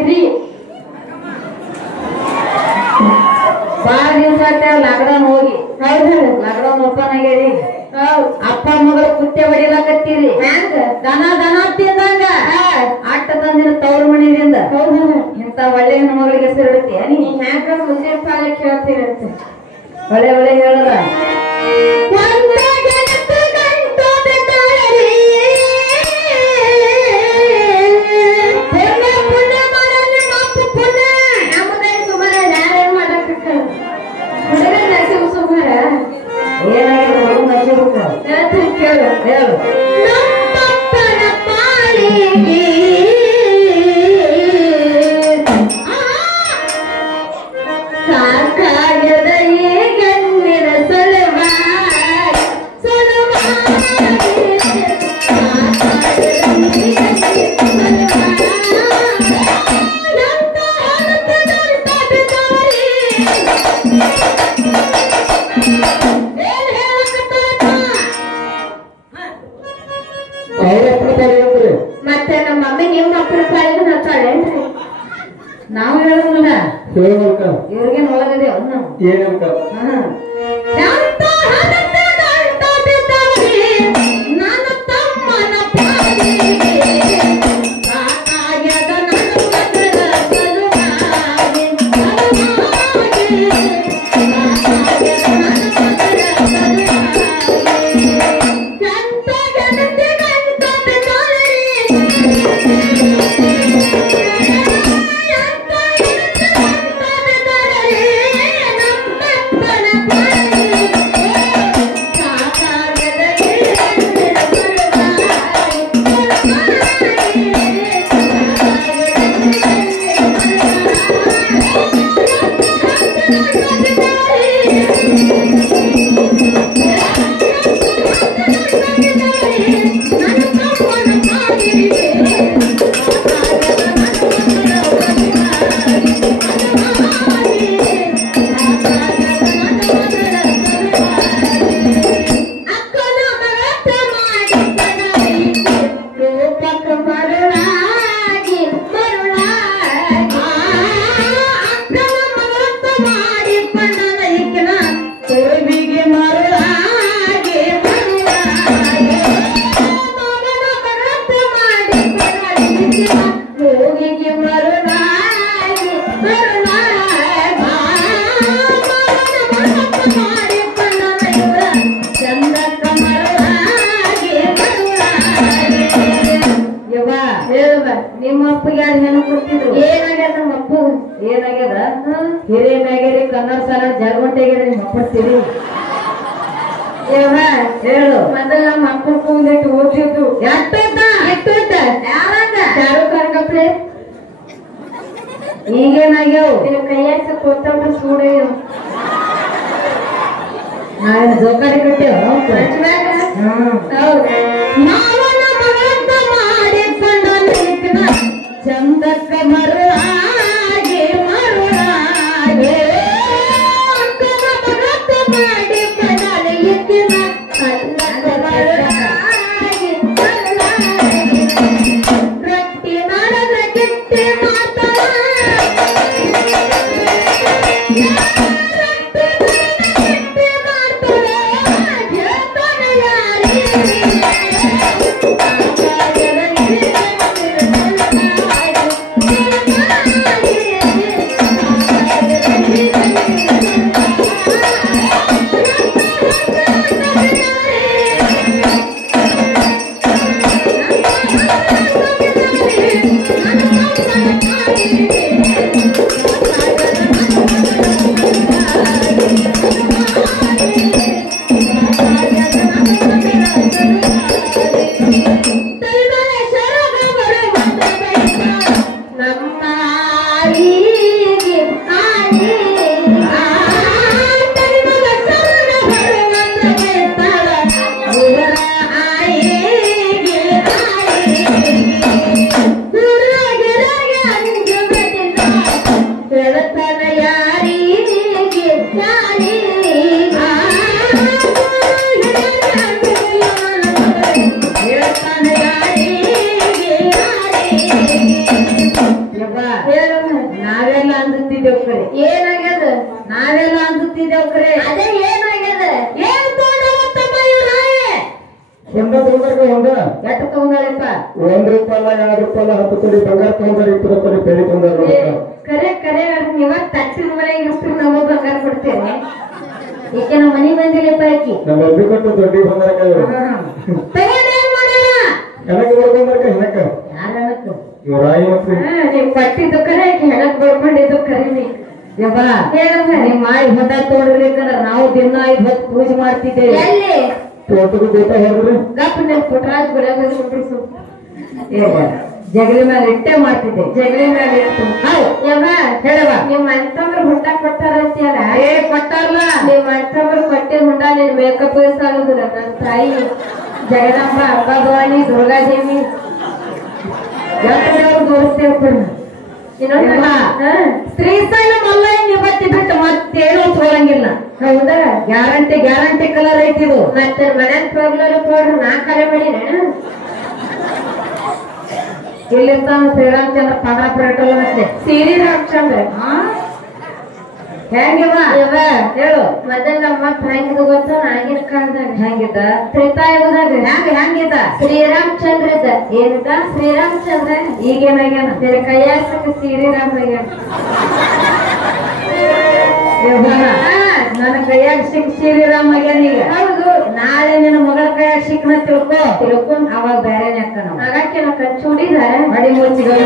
ಗಿರಿ ಬಾಳ ದಿವಸ ಲಾಕ್ಡೌನ್ ಹೋಗಿ ಹೌದು ಲಾಕ್ಡೌನ್ ಓಪನ್ ಆಗ್ಯಾರಿ ಹೌದು ಅಪ್ಪ ಮಗಳು ಕುತ್ತೆ ಹೊಡಿಲಾಕತ್ತೀರಿ ಹ್ಯಾಂಗ ದನ ದನ ತಿಂದಂಗ ಆಟ ತಂದಿನ ತವ್ರ ಮನೆಯಿಂದ ಹೌದು ಇಂತ ಒಳ್ಳೆ ಹೆಣ್ಮಗಳಿಗೆ ಹೆಸರಿಡ್ತೀಯ ನೀ ನೀ ಹ್ಯಾಂಗ ಮುಂದಿನ ಕಾಲ ಕೇಳ್ತೀರಂತೆ ಒಳ್ಳೆ ಒಳ್ಳೆ ಹೇಳದ ಹೇಳು ಸಾಕಾಗದ ಈಗನ್ನಿನ ಮತ್ತೆ ನಮ್ಮ ಮಮ್ಮಿ ನಿಮ್ಮ ಅಪ್ಪನ ಪಾಳಿಗೆ ನಡ್ತಾಳೇನ್ರಿ ನಾವು ಹೇಳೋದಿಲ್ಲ ಹೇಳ್ಬೇಕ ಇವ್ರಿಗೆ ಒಳಗದೆ ನಾವು ಏನಂತ ನನ್ನ ತಮ್ಮನ ಪಾಲಿಗೆ ಸಾಕಾಗ್ಯದ ನನ್ನ ಮಗಳ ಸಲುವಾಗಿ, ಸಲುವಾಗಿ, ಸಾಕಾಗ್ಯದ ನನ್ನ ಮಗಳ ಸಲುವಾಗಿ. ಎಂತ ಗೆಳತಿಗಂತ ಬೆದರಿ, ಎಂತ ಗೆಳತಿಗಂತ ಬೆದರಿ, ನಮ್ಮಪ್ಪನ ಪಾಲಿಗೆ ಸಾಕಾಗ್ಯದ ಈಗಿನ ಸಲುವಾಗಿ, ಅಕ್ಕನ ಮರತ ಮಾಡಿ ಕಣೈತಿ ರೂಪಕ ಮರುಳಾಗಿ ಮರುಳಾಗಿ ಅಕ್ಕನ ಮರತ ಮಾಡಿ ಕಣೈತಿನ ತೋವಿಗೆ ಮರುಳಾಗಿ ಮರುಳಾಗಿ ಮಾವನ ಮರತ ಮಾಡಿ ಕಣೈತಿನ ಹೋಗಿಗೆ ಮರುಳಾಗಿ ಮರುಳಾಗಿ ಮಾವನ ಮರತ ಮಾಡಿ ಕಣೈತಿನ ಚಂದಕ್ಕ ಮರುಳಾಗಿ ಮರುಳಾಗಿ. ಯವ್ವ ಹೇಳುವ ನಿಮ್ಮ ಅಪ್ಪಗೆ ಯಾರು ಹೆಣ್ಣು ಕೊಡ್ತಿದ್ರು ಏನಾಗ್ಯದ ನಮ್ಮ ಅಪ್ಪು ಏನಾಗ್ಯದ ಹಿರೇ ಮ್ಯಾಗೇರಿ ಕನ್ನಡ ಸಾಲ ಜರ್ಗೊಂಟೆಗಿರಿ ನಿಮ್ಮ ಅಪ್ಪ ಸಿರಿ ಯವ್ವ ಹೇಳು ಮೊದಲ ನಮ್ಮ ಅಪ್ಪ ಕೂದಲಿಟ್ಟು ಓದಿದ್ದು ಎಷ್ಟೈತ ಎಷ್ಟೊತ್ತ ಯಾರಂಗ ಶಾರುಖ್ ಖಾನ್ ಕಪ್ಲೆ ಈಗೇನಾಗ್ಯಾವ ನಿನ್ನ ಕೈಯಾಗ ಕೊತ್ತಂಬರಿ ಸೂಡಯ್ಯ ನಾವೇನು ಜೋಕಾಡಿ ಕಟ್ಟೇವ ಹಚ್ಮ್ಯಾಗ ಹೌದು ಮಾವನ ಮರತ ಮಾಡಿಕೊಂಡ ನಿಂತಿನ ಚಂದಕ್ಕ ಮರುಳಾಗಿ ಮರುಳಾಗಿ ಅಕ್ಕನ ಮರತ ಮಾಡಿಕೊಂಡ ನಿಂತಿನ ಕನ್ನಡ ಮರುಳಾಗಿ ಮರುಳಾಗಿ ರೊಟ್ಟಿ ಮಾಡದ ಗಿಟ್ಟಿ ಮಾತಾಡ Yeah. ಅಂತಿದ್ದೇವ್ ಖರೆ ಅದೇ ಏನಾಗ್ಯದ ಏನ್ ತಗೊಂಡವತ್ತಮ್ಮ ಇವ್ರಾಯೆ ಹೊಂಡ ತಗೊಂಡ್ರೆ ಹೊಂಡ ಎಟ್ಟು ತಗೊಂಡಳಪ್ಪ ₹1 ₹2 10 ತೊಲಿ ಬಂಗಾರ ತಗೊಂಡ್ರೆ 20 ತೊಲಿ ಬೆಳ್ಳಿ ತಗೊಂಡ್ರೆ ಕರೆ ಕರೆ ನೀವ ತಟ್ಟಿನ ಮನೆಗೆ ಇಷ್ಟು ನಾವು ಬಂಗಾರ ಕೊಡ್ತೇನೆ ಈಕೆ ನಮ್ಮ ಮನೆ ಬಂದಿಲ್ಲಪ್ಪ ಆಕಿ ನಮ್ಮ ಅಬ್ಬಿ ಕೊಟ್ಟು ದೊಡ್ಡ ಬಂಗಾರ ತಗೊಂಡೇನ್ ಮಾಡಿಲ್ಲ ಹೆಣಕ್ಕೆ ಬರ್ಕೊಂಡ್ರೆ ಹೆಣಕ್ಕ ಯಾರ ಅನ್ನತ್ತು ಇವ್ರ ರಾಯಿ ಮತ್ತೆ ನೀವ್ ಕೊಟ್ಟಿದ್ದು ಕರೆ ಆಕಿ ಹೆಣಕ್ ಬರ್ಕೊಂಡಿದ್ದು ಕರೆ ನೀ ಯವ್ವ ನಿಮ್ಮ ಮಾಯಿ ಹೊಂಡ ತೋಡಿರ್ಬೇಕಂದ್ರ ನಾವು ದಿನ 5 ಹೊತ್ತು ಪೂಜೆ ಮಾಡ್ತಿದ್ದೇವೆ ಎಲ್ಲಿ ತೋಟದ ಗೋಟ ಹೊರದ್ರಿ ಗಪ್ಪ ನಿನ್ ಪುಟ್ರಾಜ್ ಗುಲಾಬಿ ಕೊಟ್ಟಿಸು ಜಗಲಿ ಮೇಲೆ ಇಟ್ಟೆ ಮಾಡ್ತಿದ್ದೆ ಜಗಲಿ ಮೇಲೆ ಇಟ್ಟು ಹೌದು ಯವ್ವ ಹೇಳವ ನಿಮ್ ಅಂತಂದ್ರ ಹುಟ್ಟ ಕೊಟ್ಟಾರಂತೀಯಲ್ಲ ಏ ಕೊಟ್ಟಾರಲ್ಲ ನಿಮ್ ಅಂತಂದ್ರ ಕೊಟ್ಟಿದ್ ಹುಂಡ ನಿನ್ ಮೇಕಪ್ ಸಾಲುದಿಲ್ಲ ನನ್ ತಾಯಿ ಜಗದಂಬ ಅಂಬಾ ಭವಾನಿ ದುರ್ಗಾದೇವಿ ಯಾಕಂದ್ರೆ ತೋರಿಸ್ತೇವೆ ಶ್ರೀಶೈಲ ಮಲ್ಲಯ್ಯ ಇವತ್ತಿ ಬಿಟ್ಟು ಮತ್ತೇನು ತೋರಂಗಿಲ್ಲ ಹೌದಾ ಗ್ಯಾರಂಟಿ ಕಲರ್ ಐತಿದು ಮತ್ತೆ ಮನ್ಯಾಗ ಪರ್ಲರು ಕೊಡ್ರು ನಾ ಕರೆ ಮಾಡಿನ ಇಲ್ಲಿರ್ತಾನ ಶ್ರೀರಾಮಚಂದ್ರ ಪಂಡ್ರಾಪುರ ಇಟ್ಟಲ್ಲ ಮತ್ತೆ ಸೀರಿ ರಾಮಚಂದ್ರ ಹೆಂಗಿವ ಯವ್ವ ಹೇಳು ಮೊದಲ ನಮ್ಮ ಹೆಂಗಿದ ಗೊತ್ತ ಆಗಿನ ಕಾಲದಾಗ ಹೆಂಗಿದ್ದ ತ್ರೇತಾಯುಗದಾಗ ಹೆಂಗಿದ್ದ ಶ್ರೀರಾಮಚಂದ್ರ ಇದ್ದ ಏನಿದ ಶ್ರೀರಾಮಚಂದ್ರ ಈಗೇನಾಗ್ಯಾನ ಬೇರೆ ಕೈಯಾಸಕ ಶ್ರೀರಾಮ ನನ್ನ ಕೈಯಾಗ ಶ್ರೀರಾಮ್ ಆಗ್ಯಾನ ಈಗ ಹೌದು ನಾಳೆ ನಿನ್ನ ಮಗಳ ಕೈಯಾಗ ಸಿಕ್ಕನ ತಿಳ್ಕೊ ಅವಾಗ ಬೇರೆ ಅಕ್ಕ ನಾವು ಹಾಗಾಕೆ ನಾ ಕಚ್ಚುಡಿದ ಅಡಿ ಮುಚ್ಚಿಗಳ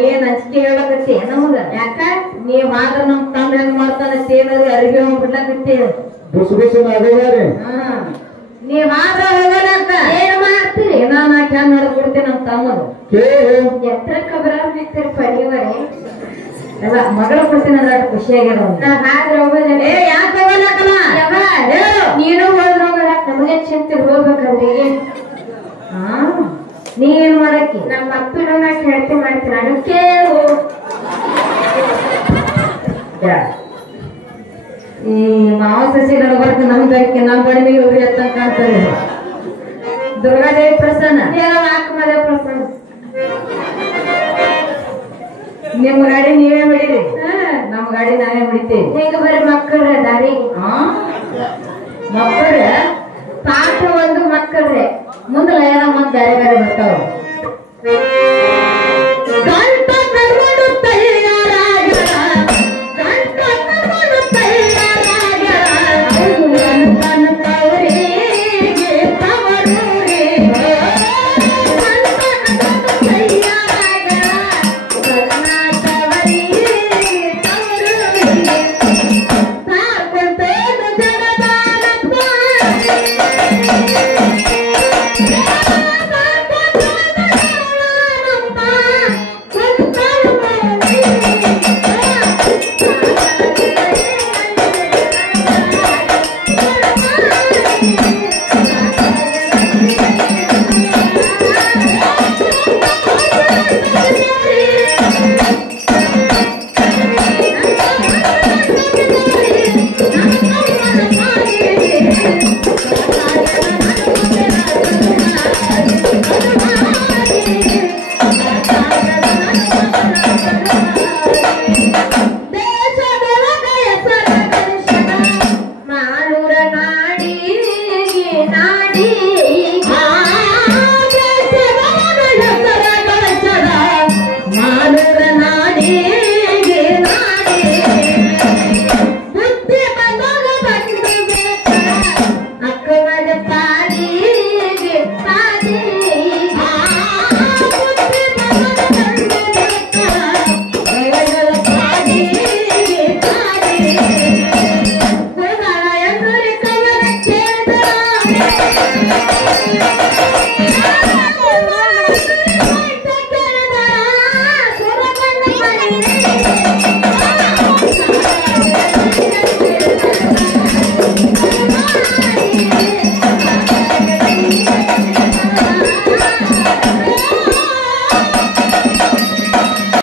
ಏನ್ ಅಂಚಿಕೆ ಹೇಳಕತ್ತಿ ನಮಗ ಯಾಕ ನೀವ್ ಆದ್ರ ನಮ್ ತಮ್ಮ ಹೆಂಗ್ ಮಾಡ್ತಾನ ಸೇನರಿ ಅರಿವಿ ಬಿಡ್ಲಕತ್ತಿ ನೀವ್ ಆದ್ರ ಹೋಗಲಕ್ಕ ಏನ್ ಮಾಡ್ತೀರಿ ನಾನು ಹೆಂಗ್ ನಡ್ಕೊಡ್ತೀನಿ ನಮ್ ತಮ್ಮದು ಎತ್ತರಕ್ಕ ಬರಬಿಡ್ತೀರಿ ಪರಿವರೆ ಎಲ್ಲ ಮಗಳ ಕೊಡ್ತೀನಿ ಅಂದ್ರೆ ಖುಷಿಯಾಗಿರೋ ನಾ ಹಾದ್ರೆ ಹೋಗೋದಿಲ್ಲ ಏ ಯಾಕೆ ಹೋಗಲಕ್ಕಲ್ಲ ಹೇಳು ನೀನು ಹೋದ್ರ ಹೋಗಲ್ಲ ನಮಗೆ ಚಿಂತೆ ಹೋಗ್ಬೇಕಂದ್ರೆ ನೀನ್ ಮಾಡಕ್ಕಿ ನಮ್ಮ ಅಪ್ಪನ ನಾ ಕೇಳ್ತಿ ಮಾಡ್ತೀನಿ ಅದಕ್ಕೆ ಈ ಮಾವ ಸಸಿ ಬರ್ತ ನಮ್ ಗಂಟೆ ನಮ್ ಬಡಿನಿಗೆ ಹೋಗಿ ಎತ್ತಂಗ್ ಕಾಣ್ತಾರೆ ದುರ್ಗಾದೇವಿ ಪ್ರಸನ್ನ ಹಾಕಮದ ಪ್ರಸನ್ನ ನಿಮ್ ಗಾಡಿ ನೀವೇ ಹೊಡಿರಿ ನಮ್ ಗಾಡಿ ನಾವೇ ಹೊಡಿತೇವೆ ಈಗ ಬರೀ ಮಕ್ಕಳ್ರೆ ದಾರಿ ಮಕ್ಕಳ ಪಾಠ ಒಂದು ಮಕ್ಕಳ್ರೆ ಮುಂದೆ ಲಯನ ಮತ್ ಬೇರೆ ಬೇರೆ ಬರ್ತಾವ